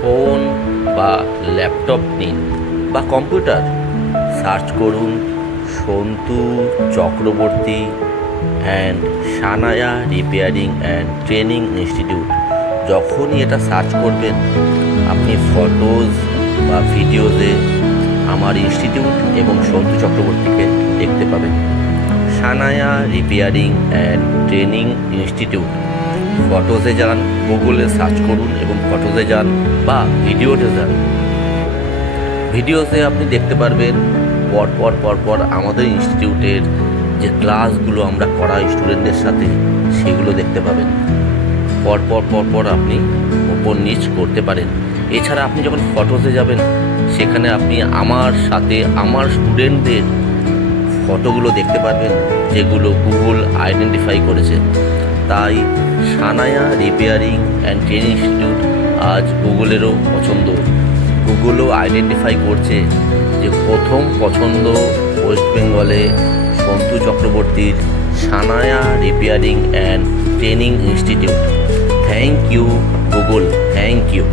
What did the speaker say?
Phone বা laptop নিন বা কম্পিউটার, সার্চ করুন Santu Chakraborty and Sanaya repairing and training institute. যখনই এটা সার্চ করবেন আপনি ফটোজ বা ভিডিওতে আমার ইনস্টিটিউট এবং সন্তু চক্রবর্তীকে দেখতে পাবেন। Sanaya repairing and training institute, ফটোজে যান, গুগলে সার্চ করুন এবং ফটোজে যান বা ভিডিওতে যান। ভিডিওতে আপনি দেখতে পারবেন পরপর আমাদের ইনস্টিটিউটের যে ক্লাসগুলো আমরা করাই স্টুডেন্টদের সাথে, সেগুলো দেখতে পাবেন। পরপর আপনি ওপর নিচ করতে পারেন। এছাড়া আপনি যখন ফটোতে যাবেন সেখানে আপনি আমার সাথে আমার স্টুডেন্টদের ফটোগুলো দেখতে পারবেন, যেগুলো গুগল আইডেন্টিফাই করেছে। তাই Sanaya repairing and training institute আজ গুগলেরও পছন্দ। গুগলও আইডেন্টিফাই করছে যে প্রথম পছন্দ ওয়েস্ট বেঙ্গলে সন্তু চক্রবর্তীর Sanaya repairing and training institute. Thank you Google, thank you.